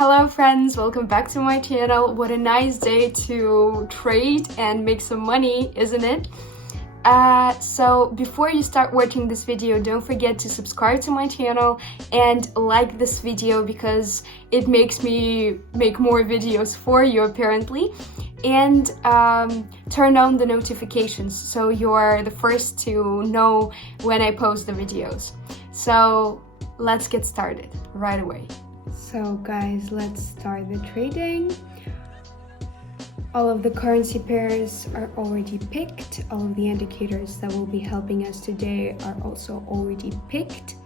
Hello friends, welcome back to my channel. What a nice day to trade and make some money, isn't it? So before you start watching this video, don't forget to subscribe to my channel and like this video because it makes me make more videos for you apparently. And turn on the notifications so you're the first to know when I post the videos. So let's get started right away. So guys, let's start the trading. All of the currency pairs are already picked. All of the indicators that will be helping us today are also already picked.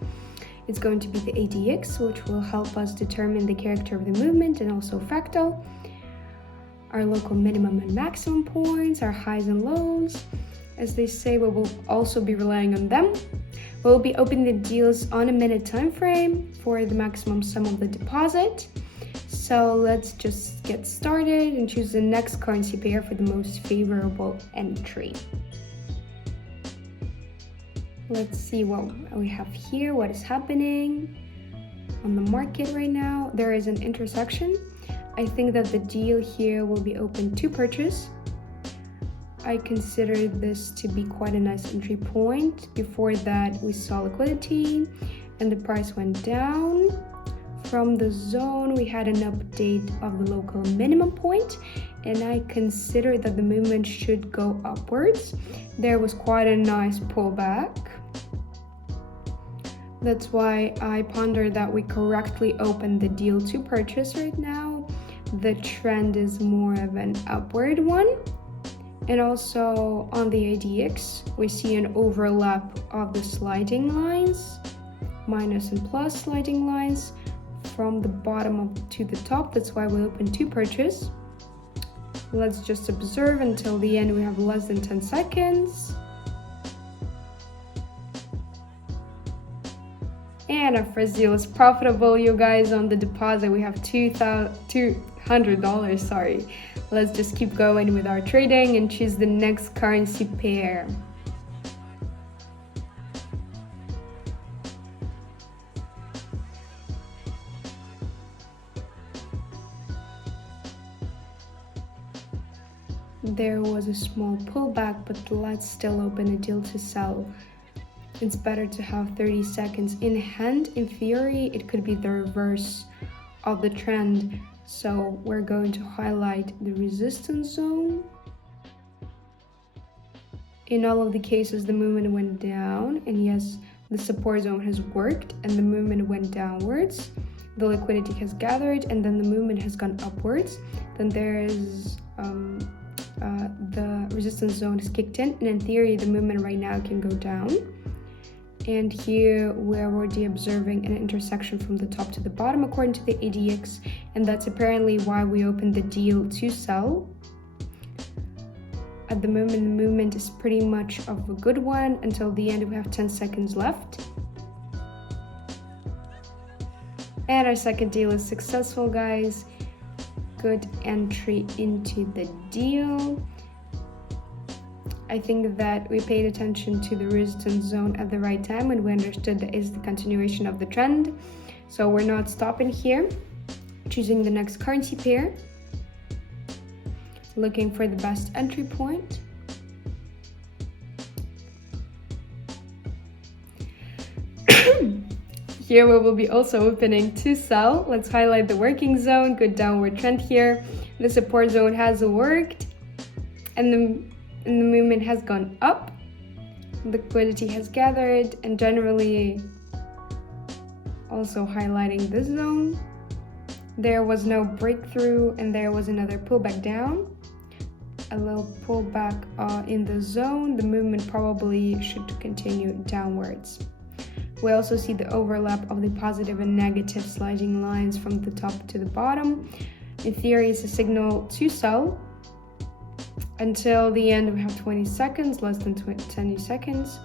It's going to be the ADX, which will help us determine the character of the movement, and also fractal. Our local minimum and maximum points, our highs and lows. As they say, we will also be relying on them. We'll be opening the deals on a minute time frame for the maximum sum of the deposit. So let's just get started and choose the next currency pair for the most favorable entry. Let's see what we have here, what is happening on the market right now. There is an intersection. I think that the deal here will be open to purchase. I consider this to be quite a nice entry point. Before that, we saw liquidity and the price went down. From the zone, we had an update of the local minimum point, and I consider that the movement should go upwards. There was quite a nice pullback. That's why I ponder that we correctly opened the deal to purchase right now. The trend is more of an upward one. And also on the ADX, we see an overlap of the sliding lines, minus and plus sliding lines from the bottom to the top. That's why we open to purchase. Let's just observe until the end. We have less than 10 seconds. And our first deal is profitable, you guys. On the deposit, we have $200, sorry. Let's just keep going with our trading and choose the next currency pair. There was a small pullback, but let's still open a deal to sell. It's better to have 30 seconds in hand. In theory, it could be the reverse of the trend. So we're going to highlight the resistance zone. In all of the cases, the movement went down, and yes, the support zone has worked and the movement went downwards. The liquidity has gathered and then the movement has gone upwards. Then there is the resistance zone is kicked in, and in theory, the movement right now can go down. And here we're already observing an intersection from the top to the bottom according to the ADX, and that's apparently why we opened the deal to sell. At the moment, the movement is pretty much of a good one. Until the end, we have 10 seconds left. And our second deal is successful, guys. Good entry into the deal. I think that we paid attention to the resistance zone at the right time when we understood that is the continuation of the trend. So we're not stopping here. Choosing the next currency pair. Looking for the best entry point. Here we will be also opening to sell. Let's highlight the working zone. Good downward trend here. The support zone has worked and the movement has gone up. Liquidity has gathered, and generally also highlighting this zone. There was no breakthrough and there was another pullback down. A little pullback in the zone. The movement probably should continue downwards. We also see the overlap of the positive and negative sliding lines from the top to the bottom. In theory, it's a signal to sell. Until the end, we have 20 seconds, less than 20 seconds.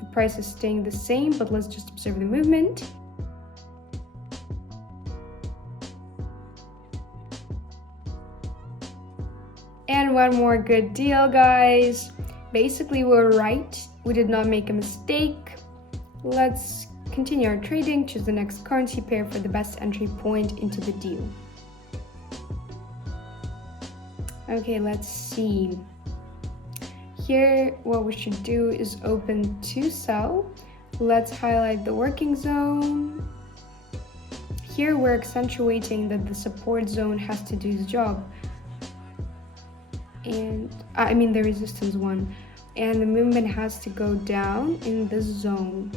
The price is staying the same, but let's just observe the movement. And one more good deal, guys. Basically, we're right. We did not make a mistake. Let's continue our trading, choose the next currency pair for the best entry point into the deal. Okay, let's see. Here, what we should do is open to sell. Let's highlight the working zone. Here we're accentuating that the support zone has to do its job. And I mean the resistance one. And the movement has to go down in this zone.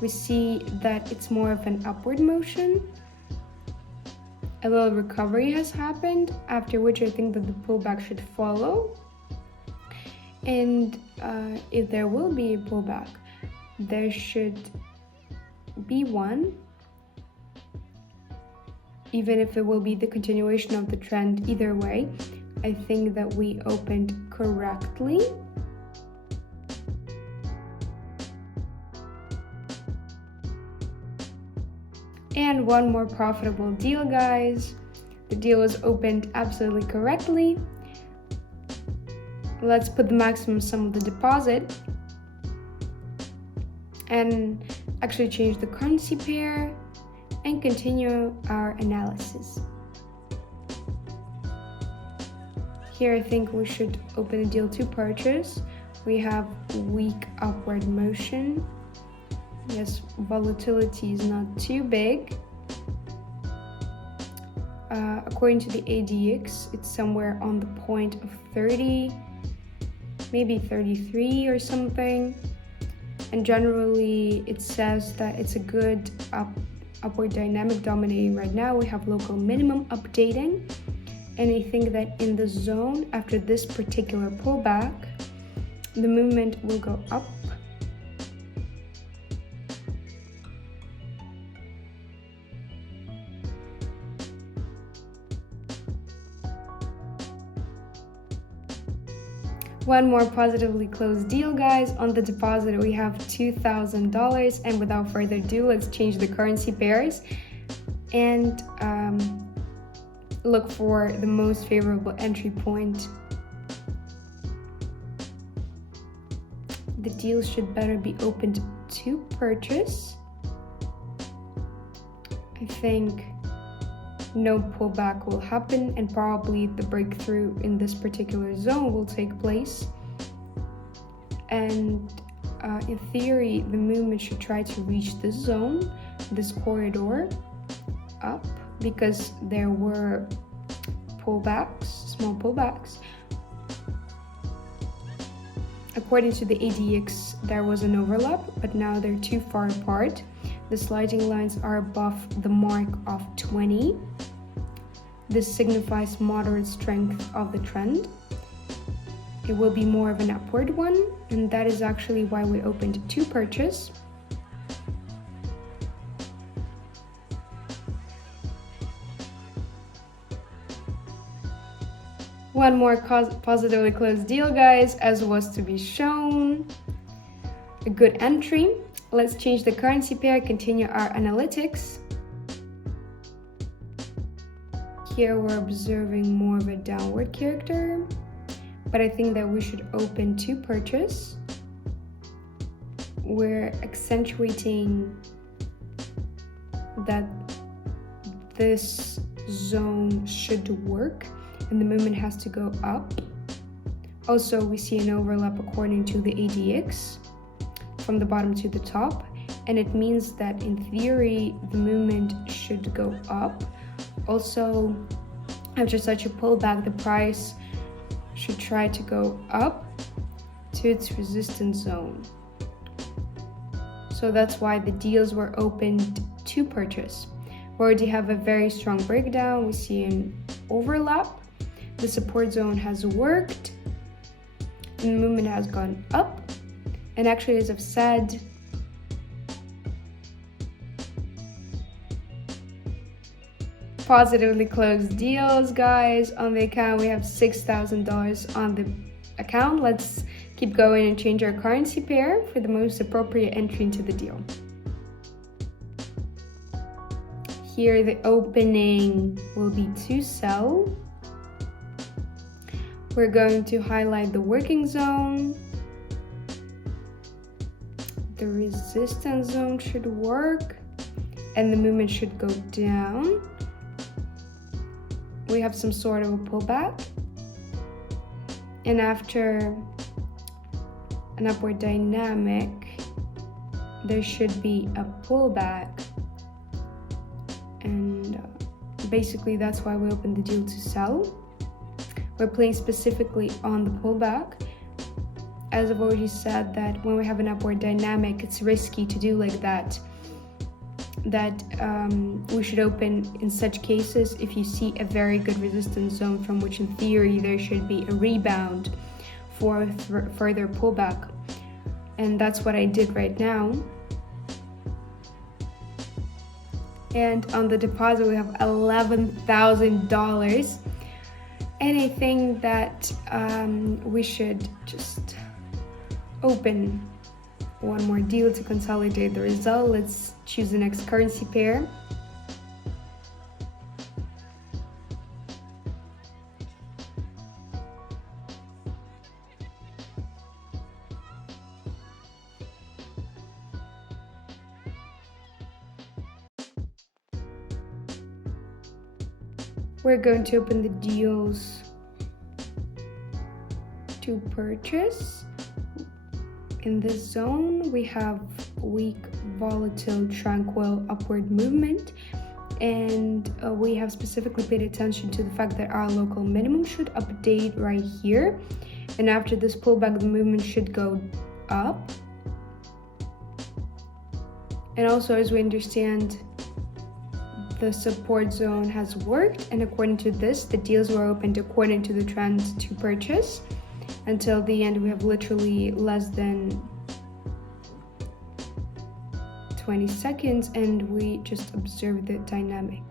We see that it's more of an upward motion. A little recovery has happened, after which I think that the pullback should follow. And if there will be a pullback, there should be one, even if it will be the continuation of the trend. Either way, I think that we opened correctly. And one more profitable deal, guys. The deal was opened absolutely correctly. Let's put the maximum sum of the deposit and actually change the currency pair and continue our analysis. Here I think we should open a deal to purchase. We have weak upward motion. Yes, volatility is not too big. According to the ADX, it's somewhere on the point of 30, maybe 33 or something. And generally, it says that it's a good upward dynamic dominating right now. We have local minimum updating. And I think that in the zone, after this particular pullback, the movement will go up. One more positively closed deal, guys. On the deposit, we have $2,000. And without further ado, let's change the currency pairs and look for the most favorable entry point. The deal should better be opened to purchase. I think no pullback will happen, and probably the breakthrough in this particular zone will take place. And in theory, the movement should try to reach this zone, this corridor up, because there were pullbacks, small pullbacks. According to the ADX, there was an overlap, but now they're too far apart. The sliding lines are above the mark of 20. This signifies moderate strength of the trend. It will be more of an upward one, and that is actually why we opened to purchase. One more positively closed deal, guys, as was to be shown. A good entry. Let's change the currency pair, continue our analytics. Here we're observing more of a downward character, but I think that we should open to purchase. We're accentuating that this zone should work and the movement has to go up. Also, we see an overlap according to the ADX from the bottom to the top, and it means that in theory the movement should go up. Also, after such a pullback, the price should try to go up to its resistance zone. So that's why the deals were opened to purchase. We already have a very strong breakdown. We see an overlap. The support zone has worked, and the movement has gone up. And actually, as I've said, positively closed deals, guys. On the account, we have $6,000 on the account. Let's keep going and change our currency pair for the most appropriate entry into the deal. Here, the opening will be to sell. We're going to highlight the working zone. the resistance zone should work and the movement should go down. We have some sort of a pullback, and after an upward dynamic there should be a pullback, and basically that's why we opened the deal to sell. We're playing specifically on the pullback. As I've already said, that when we have an upward dynamic, it's risky to do like that. We should open in such cases if you see a very good resistance zone from which in theory there should be a rebound for further pullback. And that's what I did right now. And on the deposit we have $11,000. And I think that we should just open one more deal to consolidate the result. Let's choose the next currency pair. We're going to open the deals to purchase. In this zone, we have weak, volatile, tranquil upward movement, and we have specifically paid attention to the fact that our local minimum should update right here, and after this pullback, the movement should go up. And also, as we understand, the support zone has worked, and according to this, the deals were opened according to the trend to purchase. Until the end, we have literally less than 20 seconds, and we just observe the dynamic.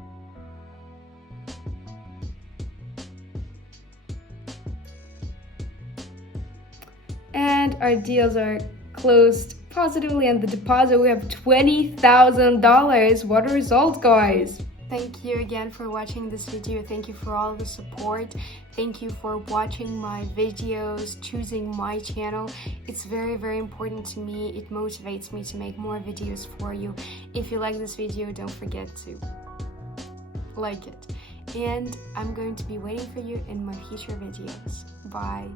And our deals are closed positively, and the deposit, we have $20,000. What a result, guys! Thank you again for watching this video. Thank you for all the support. Thank you for watching my videos, choosing my channel. It's very, very important to me. It motivates me to make more videos for you. If you like this video, don't forget to like it. And I'm going to be waiting for you in my future videos. Bye.